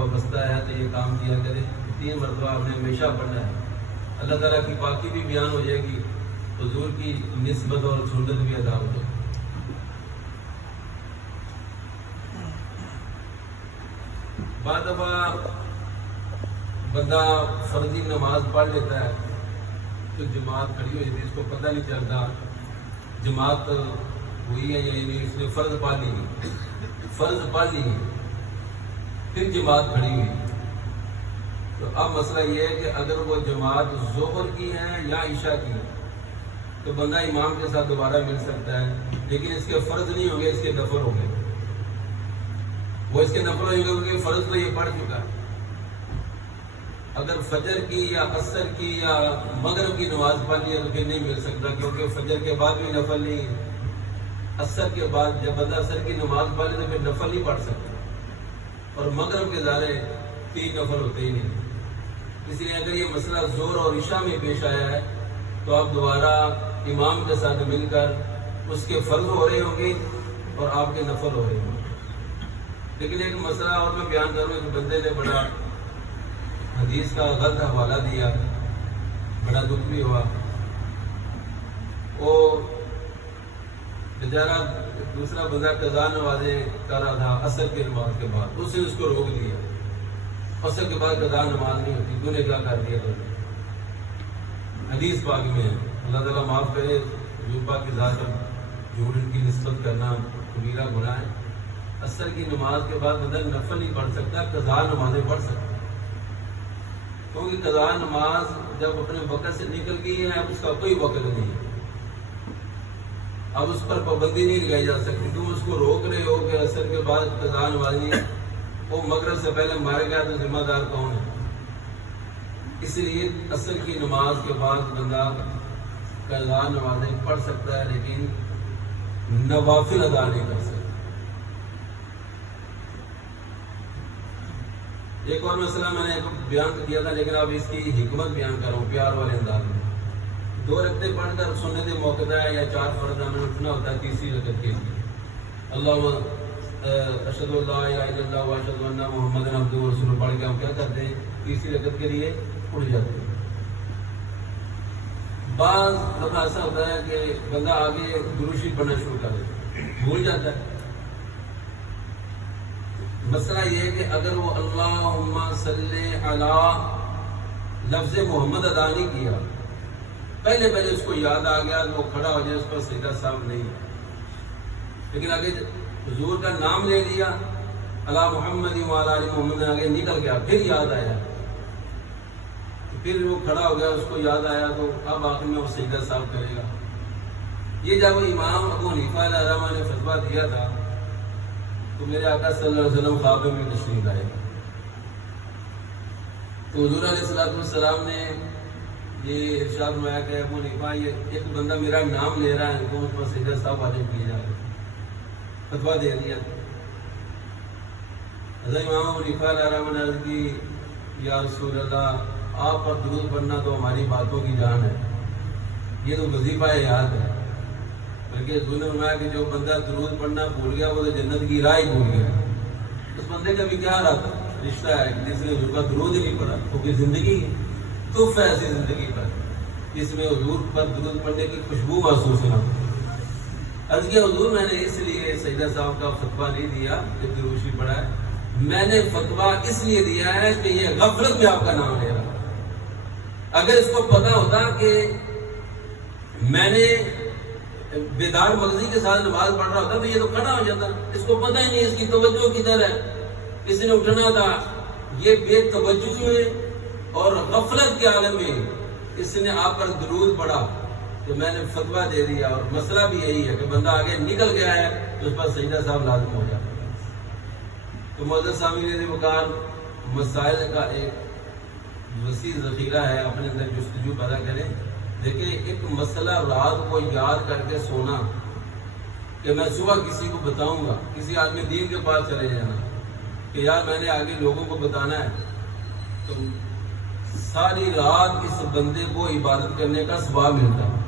وابستہ ہے تو یہ کام کیا کرے. 3 مرتبہ آپ نے ہمیشہ پڑھنا ہے. اللہ تعالیٰ کی پاکی بھی بیان ہو جائے گی, حضور کی نسبت اور سنت بھی ادا ہو جائے گی. بعد دفعہ بندہ فرضی نماز پڑھ لیتا ہے تو جماعت کھڑی ہو جاتی ہے, اس کو پتہ نہیں چلتا جماعت ہوئی ہے یا نہیں. اس نے فرض پڑھ لی, پھر جماعت کھڑی ہوئی. تو اب مسئلہ یہ ہے کہ اگر وہ جماعت ظہر کی ہے یا عشاء کی تو بندہ امام کے ساتھ دوبارہ مل سکتا ہے, لیکن اس کے فرض نہیں ہوں گے, اس کے نفل ہوں گے. وہ اس کے نفل ہوں گے کیونکہ فرض تو یہ پڑھ چکا ہے. اگر فجر کی یا عصر کی یا مغرب کی نماز پڑھ لی ہے تو پھر نہیں مل سکتا, کیونکہ فجر کے بعد بھی نفل نہیں ہے. عصر کے بعد جب بندہ عصر کی نماز پڑھ لے تو پھر نفل نہیں پڑھ سکتا, اور مغرب کے ظاہر 3 نفل ہوتے ہی نہیں. اس لیے اگر یہ مسئلہ ظہر اور عشاء میں پیش آیا ہے تو آپ دوبارہ امام کے ساتھ مل کر اس کے فرض ہو رہے ہوں گے اور آپ کے نفل ہو رہے ہوں گے. لیکن ایک مسئلہ اور میں بیان کروں, کہ بندے نے بڑا حدیث کا غلط حوالہ دیا, بڑا دکھ بھی ہوا. وہ بیچارہ دوسرا بندہ قضا نمازیں کر رہا تھا عصر کی نماز کے بعد, اس نے اس کو روک دیا. عصر کے بعد قضا نماز نہیں ہوتی, تو نے کیا کر دیا. تو حدیث پاک میں اللہ تعالیٰ معاف کرے, حضور پاک کی ذات پر جھوٹ ان کی نسبت کرنا کبیرہ گناہ ہے. عصر کی نماز کے بعد بندہ نفل نہیں پڑھ سکتا, قضا نمازیں پڑھ سکتا, کیونکہ قضا نماز جب اپنے وقت سے نکل گئی ہے اب اس کا کوئی وقت نہیں ہے, اب اس پر پابندی نہیں لگائی جا سکتی. تم اس کو روک رہے ہو کہ عصر کے بعد قضا نماز نہیں, وہ مغرب سے پہلے مر گیا تو ذمہ دار کون ہے؟ اس لیے عصر کی نماز کے بعد بندہ قضا نمازیں پڑھ سکتا ہے, لیکن نوافل ادا نہیں کر سکتا. ایک اور مسئلہ میں نے بیان کیا تھا, لیکن اب اس کی حکمت بیان کر رہا ہوں پیار والے انداز میں. 2 رکعتیں پڑھ کر سنت موقع ہے یا 4 فرض میں اٹھنا ہوتا ہے تیسری رکعت کے لیے. اللہ اشہد ان لا الہ الا اللہ و اشہد ان محمد عبدہ و رسولہ پڑھ کے ہم کیا کرتے ہیں, تیسری رکعت کے لیے اٹھ جاتے ہیں. بعض دفعہ ایسا ہوتا ہے کہ بندہ آگے درود شریف پڑھنا شروع کر دیتا ہے, بھول جاتا ہے. مسئلہ یہ ہے کہ اگر وہ اللہم صلی علی لفظ محمد ادا نہیں کیا, پہلے اس کو یاد آ گیا تو وہ کھڑا ہو جائے, اس پر سجدہ صاحب نہیں ہے. لیکن آگے حضور کا نام لے لیا, علی محمد وعلی آل محمد, آگے نکل گیا, پھر یاد آیا, پھر وہ کھڑا ہو گیا, اس کو یاد آیا, تو اب آخر میں وہ سجدہ صاحب کرے گا. یہ جب امام ابو حنیفہ علیہ الرحمہ نے فتویٰ دیا تھا تو میرے آقا صلی اللہ علیہ وسلم خواب میں تشریف لائے. تو حضور علیہ السلام نے یہ ارشاد فرمایا کہ ابو حنیفہ یہ ایک بندہ میرا نام لے رہا ہے تو اس پر سجدہ صاحب واجب کیے جا رہے, فتویٰ دے دیا. حضرت امام ابو حنیفہ علیہ الرحمہ نے عرض کی, یا رسول اللہ آپ پر درود پڑھنا تو ہماری باتوں کی جان ہے, یہ تو وظیفہ یاد ہے. بلکہ حضور نے فرمایا کہ جو بندہ درود پڑھنا بھول گیا وہ تو جنت کی راہ ہی بھول گیا. اس بندے کا بھی کیا رشتہ ہے جس نے حضور کا درود ہی نہیں پڑھا, کیونکہ زندگی تحف ہے ایسی زندگی پر جس میں حضور پر درود پڑھنے کی خوشبو محسوس نہ ہو. عرض کیا حضور میں نے اس لیے سجدہ صاحب کا فتویٰ نہیں دیا کہ درود شریف پڑھا ہے, میں نے فتویٰ اس لیے دیا ہے کہ یہ غفلت میں آپ کا نام لے رہا. اگر اس کو پتا ہوتا کہ میں نے بیدار مغزی کے ساتھ نماز پڑھ رہا ہوتا تو یہ تو کھڑا ہو جاتا. اس کو پتہ ہی نہیں اس کی توجہ کدھر ہے, اس نے اٹھنا تھا. یہ بے توجہ میں اور غفلت کے عالم میں اس نے آپ پر درود پڑھا تو میں نے فتویٰ دے دیا. اور مسئلہ بھی یہی ہے کہ بندہ آگے نکل گیا ہے تو اس پر سجدہ صاحب لازم ہو جاتا. تو معزز سامعین وقار, مسائل کا ایک وسیع ذخیرہ ہے, اپنے اندر جستجو پیدا کریں. دیکھیں ایک مسئلہ رات کو یاد کر کے سونا کہ میں صبح کسی کو بتاؤں گا, کسی عالم دین کے پاس چلے جانا کہ یار میں نے آگے لوگوں کو بتانا ہے, تو ساری رات اس بندے کو عبادت کرنے کا ثواب ملتا ہے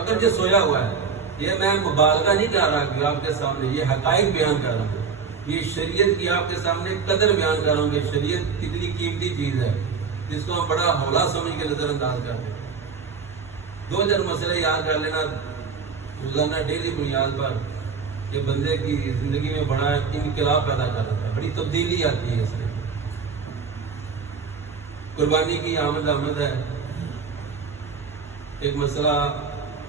اگر جو سویا ہوا ہے. یہ میں مبالغہ نہیں کر رہا کہ آپ کے سامنے یہ حقائق بیان کر رہا ہوں. یہ شریعت کی آپ کے سامنے قدر بیان کر رہا ہوں کہ شریعت کتنی قیمتی چیز ہے جس کو ہم بڑا ہولا سمجھ کے نظر انداز کرتے ہیں. 2-4 مسئلے یاد کر لینا روزانہ ڈیلی بنیاد پر، یہ بندے کی زندگی میں بڑا انقلاب پیدا کر رہا ہے، بڑی تبدیلی آتی ہے اس میں. قربانی کی آمد ہے. ایک مسئلہ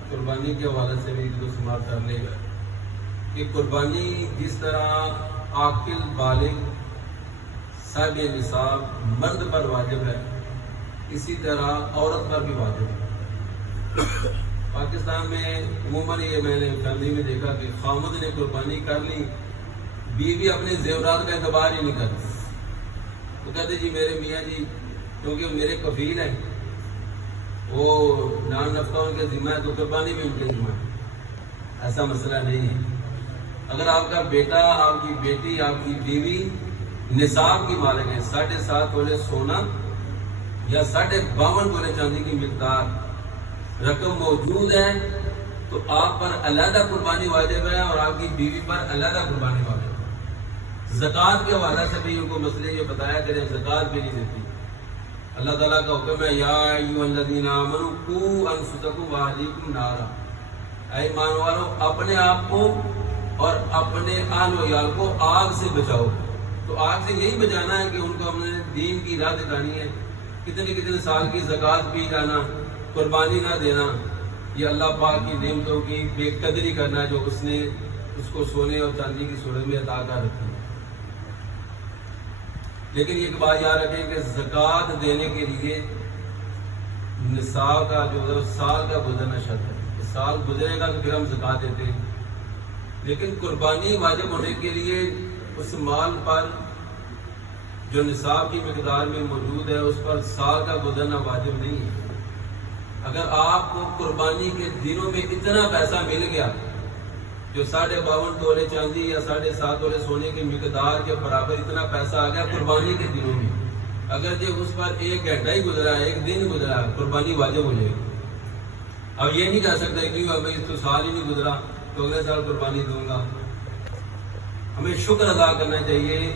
قربانی کے حوالے سے بھی تو سماعت کر لے گا کہ قربانی جس طرح عاقل بالغ صاحب نصاب مرد پر واجب ہے، اسی طرح عورت پر بھی واجب ہے. پاکستان میں عموماً یہ میں نے فیملی میں دیکھا کہ خامد نے قربانی کر لی، بیوی اپنے زیورات کا اعتبار ہی نہیں کرتی. وہ کہتے جی میرے میاں جی کیونکہ میرے کفیل ہیں، وہ نان نفقہ ان کے ذمہ ہے تو قربانی بھی ان کے ذمہ ہے. ایسا مسئلہ نہیں ہے. اگر آپ کا بیٹا، آپ کی بیٹی، آپ کی بیوی نصاب کی مالک ہے، 7.5 تولے سونا یا 52.5 تولے چاندی کی مقدار رقم موجود ہے تو آپ پر علیحدہ قربانی واجب ہے اور آپ کی بیوی پر علیحدہ قربانی واجب ہے. زکوٰۃ کے حوالے سے بھی ان کو مسئلے یہ بتایا کریں، زکوٰۃ بھی نہیں دیتی. اللہ تعالیٰ کا حکم ہے یا ایھا الذین آمنوا قوا انفسکم واہلیکم نارا، اے ایمان والو اپنے آپ کو اور اپنے آل و عیال کو آگ سے بچاؤ. تو آگ سے یہی بچانا ہے کہ ان کو ہم نے دین کی راہ دکھانی ہے. کتنے سال کی زکوٰۃ پی جانا، قربانی نہ دینا، یہ اللہ پاک کی نعمتوں کی بے قدری کرنا ہے جو اس نے اس کو سونے اور چاندی کی صورت میں عطا کر رکھی ہے. لیکن ایک بات یاد رکھیں کہ زکوٰۃ دینے کے لیے نصاب کا جو سال کا گزرنا شرط ہے. سال گزرے گا تو پھر ہم زکوٰۃ دیتے ہیں. لیکن قربانی واجب ہونے کے لیے اس مال پر جو نصاب کی مقدار میں موجود ہے اس پر سال کا گزرنا واجب نہیں ہے. اگر آپ کو قربانی کے دنوں میں اتنا پیسہ مل گیا جو 52.5 تولے چاندی یا 7.5 تولے سونے کی مقدار کے برابر اتنا پیسہ آ گیا قربانی کے دنوں میں، اگر جب اس پر 1 گھنٹہ ہی گزرا، 1 دن گزرا، قربانی واجب ہو جائے گی. اب یہ نہیں کہہ سکتا کہ اب اس تو سال ہی نہیں گزرا تو اگلے سال قربانی دوں گا. ہمیں شکر ادا کرنا چاہیے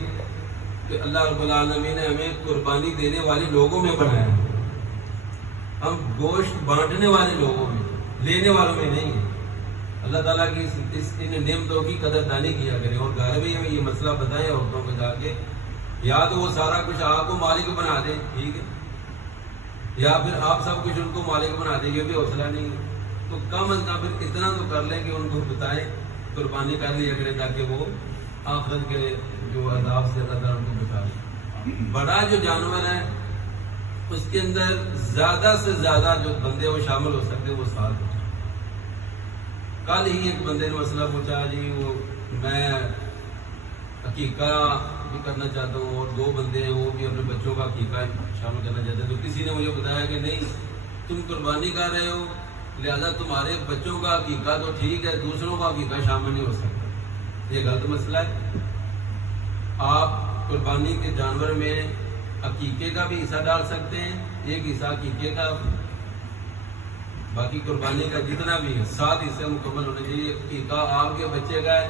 کہ اللہ رب العالمین نے ہمیں قربانی دینے والے لوگوں میں بنایا ہے. ہم گوشت بانٹنے والے لوگوں میں، لینے والوں میں نہیں ہیں. اللہ تعالیٰ کی ان نعمتوں کی قدردانی کیا کریں اور گھر میں ہمیں یہ مسئلہ بتائیں عورتوں کو جا کے، یا تو وہ سارا کچھ آپ کو مالک بنا دیں، ٹھیک ہے، یا پھر آپ سب کچھ ان کو مالک بنا دیں، یہ بھی حوصلہ نہیں ہے. تو کم از کم پھر اتنا تو کر لیں کہ ان کو بتائیں، قربانی کر لیا کریں تاکہ وہ آخرت کے جو عذاب سے اللہ تعالیٰ ان کو بچا لیں. بڑا جو جانور ہے اس کے اندر زیادہ سے زیادہ جو بندے وہ شامل ہو سکتے وہ 7 ہیں. کل ہی ایک بندے نے مسئلہ پوچھا جی وہ میں عقیقہ بھی کرنا چاہتا ہوں اور 2 بندے ہیں وہ بھی اپنے بچوں کا عقیقہ شامل کرنا چاہتے ہیں. تو کسی نے مجھے بتایا کہ نہیں، تم قربانی کر رہے ہو لہذا تمہارے بچوں کا عقیقہ تو ٹھیک ہے، دوسروں کا عقیقہ شامل نہیں ہو سکتا. یہ غلط مسئلہ ہے. آپ قربانی کے جانور میں عقیقے کا بھی حصہ ڈال سکتے ہیں، ایک حصہ عقیقے کا، باقی قربانی کا جتنا بھی ہے 7 حصے مکمل ہونے چاہیے. عقیقہ آپ کے بچے کا ہے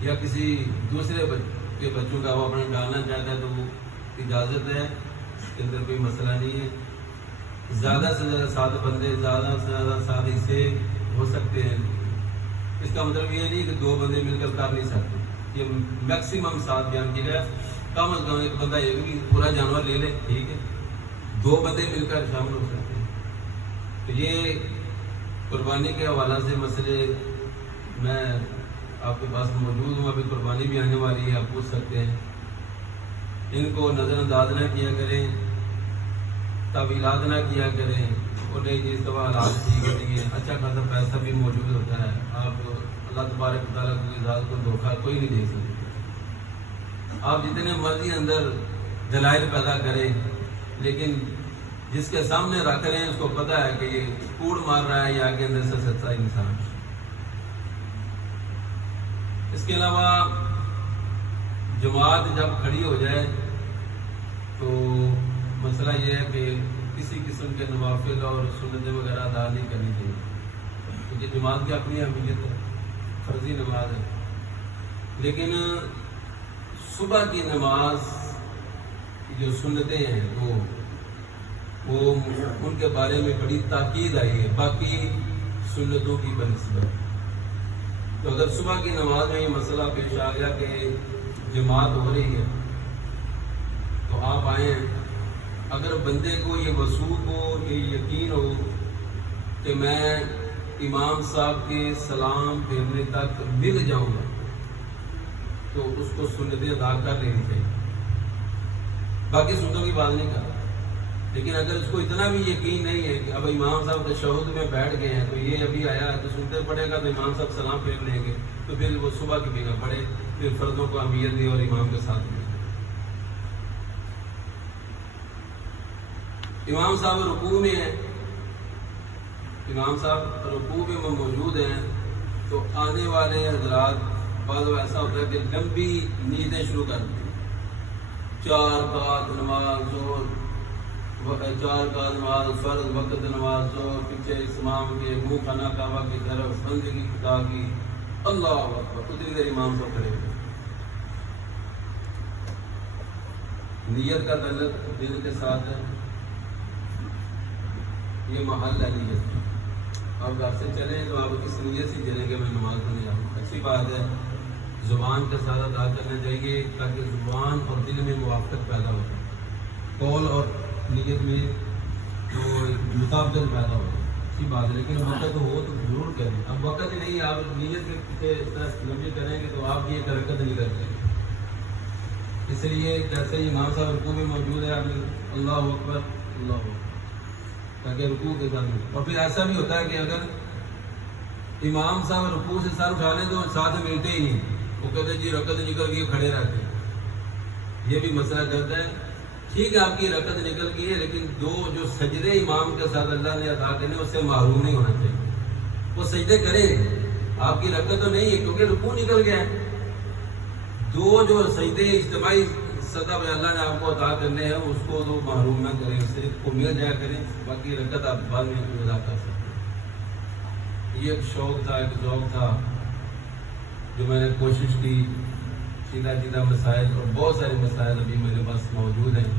یا کسی دوسرے کے بچوں کا وہ اپنا ڈالنا چاہتا ہے تو وہ اجازت ہے، اس کے اندر کوئی مسئلہ نہیں ہے. زیادہ سے زیادہ 7 بندے، زیادہ سے زیادہ 7 حصے ہو سکتے ہیں. اس کا مطلب یہ نہیں کہ 2 بندے مل کر کر نہیں سکتے. یہ میکسیمم 7 بیان کیا گیا. کم از کم ایک بندہ یہ بھی پورا جانور لے لے، ٹھیک ہے، 2 بندے مل کر شامل ہو سکتے ہیں. تو یہ قربانی کے حوالے سے مسئلے میں آپ کے پاس موجود ہوں. ابھی قربانی بھی آنے والی ہے، آپ پوچھ سکتے ہیں. ان کو نظر انداز نہ کیا کریں، تعویلات نہ کیا کریں اور نہیں جس دفعہ حالات ٹھیک ہوتی ہے اچھا خاصا پیسہ بھی موجود ہوتا ہے. آپ اللہ تبارک تعالیٰ کی ذات کو دھوکہ کوئی نہیں دے سکتے. آپ جتنے مرضی اندر دلائل پیدا کریں لیکن جس کے سامنے رکھ رہے ہیں اس کو پتہ ہے کہ یہ کوڑ مار رہا ہے یا آگے اندر سے سچا انسان. اس کے علاوہ جماعت جب کھڑی ہو جائے تو مسئلہ یہ ہے کہ کسی قسم کے نوافل اور سنتیں وغیرہ ادا نہیں کرنی چاہیے کیونکہ جماعت کی اپنی اہمیت ہے، فرضی نماز ہے. لیکن صبح کی نماز کی جو سنتیں ہیں وہ ان کے بارے میں بڑی تاکید آئی ہے باقی سنتوں کی بنسبت. تو اگر صبح کی نماز میں یہ مسئلہ پیش آ گیا کہ جماعت ہو رہی ہے تو آپ آئیں. اگر بندے کو یہ وثوق ہو، یہ یقین ہو کہ میں امام صاحب کے سلام پھیرنے تک مل جاؤں گا تو اس کو سنتیں ادا کر لینی چاہیے. باقی سنتوں کی بات نہیں کر رہا، لیکن اگر اس کو اتنا بھی یقین نہیں ہے کہ اب امام صاحب تشہد میں بیٹھ گئے ہیں تو یہ ابھی آیا ہے تو سنتے پڑے گا تو امام صاحب سلام پھیر لیں گے تو پھر وہ صبح کی بھی نہ پڑھے، پھر فرضوں کو اہمیت دے اور امام کے ساتھ ملے. امام صاحب رکوع میں ہیں، امام صاحب رکوع میں موجود ہیں تو آنے والے حضرات بعض ایسا ہوتا ہے کہ لمبی نیندیں شروع کر دیں. 4 رکعت نماز ظہر، 4 رکعت نماز فرض وقت نماز ظہر، پیچھے امام کے منہ خانہ کعبہ کی طرف بندگی خدا کی، اللہ اکبر. اتنی دیر امام صاحب کھڑے ہوئے. نیت کا تعلق دل کے ساتھ ہے، یہ محل ہے نیت. آپ گھر سے چلیں تو آپ کس نیت سے چلیں گے میں نماز پڑھنے جاؤں. اچھی بات ہے، زبان کے ساتھ ادا کرنا چاہیے تاکہ زبان اور دل میں موافقت پیدا ہو، قول اور نیت میں جو مطابقت پیدا ہو. اچھی بات ہے، لیکن وقت ہو تو ضرور کریں. اب وقت نہیں، آپ نیت کے پیچھے اتنا لمبی کریں گے تو آپ یہ حرکت نہیں کرتے. اس لیے جیسے ہی امام صاحب رکوع میں موجود ہے آپ اللہ اکبر اللہ اکبر تاکہ رکوع کے ساتھ. اور پھر ایسا بھی ہوتا ہے کہ اگر امام صاحب رکوع سے سر اٹھا لیں تو ساتھ ملتے ہی نہیں، وہ کہتے جی رکعت نکل گئی کھڑے رہتے ہیں. یہ بھی مسئلہ کرتا ہے. ٹھیک ہے آپ کی رکعت نکل گئی ہے لیکن جو سجدے امام کے ساتھ اللہ نے ادا کرنے اس سے محروم نہیں ہونا چاہیے. وہ سجدے کریں، آپ کی رکعت تو نہیں ہے کیونکہ رکوع نکل گیا ہے. جو سجدے اجتماعی سطح پہ اللہ نے آپ کو ادا کرنے ہیں اس کو تو محروم نہ کریں، صرف کو مل جایا کریں. باقی رکعت آپ بعد میں ادا کر سکتے ہیں. یہ ایک شوق تھا، ایک ذوق تھا جو میں نے کوشش کی. سیدھا مسائل اور بہت سارے مسائل ابھی میرے پاس موجود ہیں،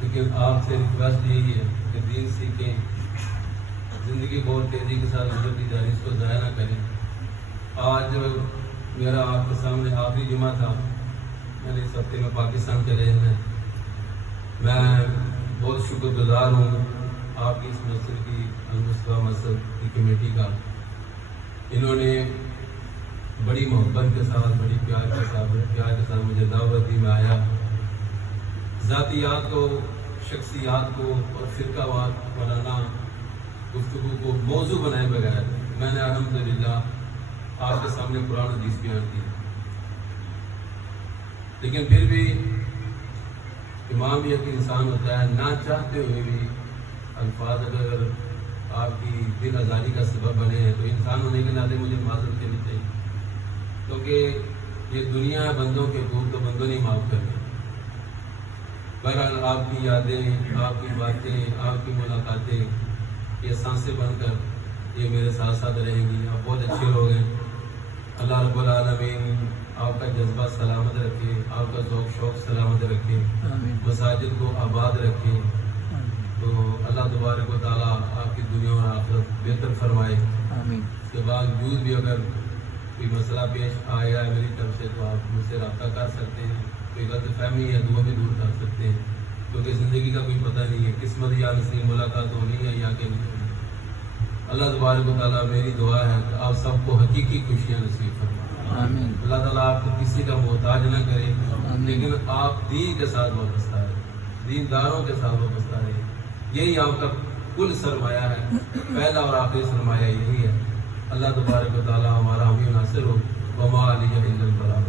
لیکن آپ سے ریکویسٹ یہی ہے کہ دین سیکھیں. زندگی بہت تیزی کے ساتھ گزرتی جا رہی، اس کو ضائع نہ کریں. آج میرا آپ کے سامنے آخری جمعہ تھا. میں نے اس ہفتے میں پاکستان چلے ہیں. میں بہت شکر گزار ہوں آپ کی اس مسجد کی، المصطفیٰ مسجد کی کمیٹی کا. انہوں نے بڑی محبت کے ساتھ، بڑی پیار کے ساتھ مجھے دعوت دی. میں آیا. ذاتیات کو، شخصیات کو اور فرقہ وارانہ گفتگو کو موضوع بنائے بغیر میں نے الحمدللہ آپ کے سامنے قرآن حدیث بیان کی. لیکن پھر بھی امام بھی ایک انسان ہوتا ہے، نہ چاہتے ہوئے بھی الفاظ اگر آپ کی دل آزاری کا سبب بنے ہیں تو انسان ہونے کے ناطے مجھے معذرت کرنی چاہیے، کیونکہ یہ دنیا بندوں کے حقوق تو بندوں نے معاف کرنے. بہرحال آپ کی یادیں، آپ کی باتیں، آپ کی ملاقاتیں یہ سانسیں بن کر یہ میرے ساتھ ساتھ رہیں گی. آپ بہت اچھے لوگ ہیں. اللہ رب العالمین آپ کا جذبہ سلامت رکھے، آپ کا ذوق شوق سلامت رکھے، مساجد کو آباد رکھے. تو اللہ تبارک و تعالیٰ آپ کی دنیا اور آخرت بہتر فرمائے. اس کے باوجود بھی اگر کوئی مسئلہ پیش آیا ہے میری طرف سے تو آپ مجھ سے رابطہ کر سکتے ہیں. کوئی غلط فہمی ہے تو وہ بھی دور کر سکتے ہیں، کیونکہ زندگی کا کوئی پتہ نہیں ہے، قسمت یا نصیب ملاقات ہونی ہے یا کہ نہیں. اللہ تبارک و تعالیٰ میری دعا ہے کہ آپ سب کو حقیقی خوشیاں نصیب فرمائے. اللہ تعالیٰ آپ کو کسی کا محتاج نہ کرے، لیکن آپ دین کے ساتھ وابستہ رہے، دینداروں کے ساتھ وابستہ رہے. یہی آپ کا کل سرمایہ ہے، پہلا اور آخری سرمایہ یہی ہے. اللہ تبارک و تعالیٰ ہمارا حامی و ناصر ہو. وما علیہ الا البلاغ.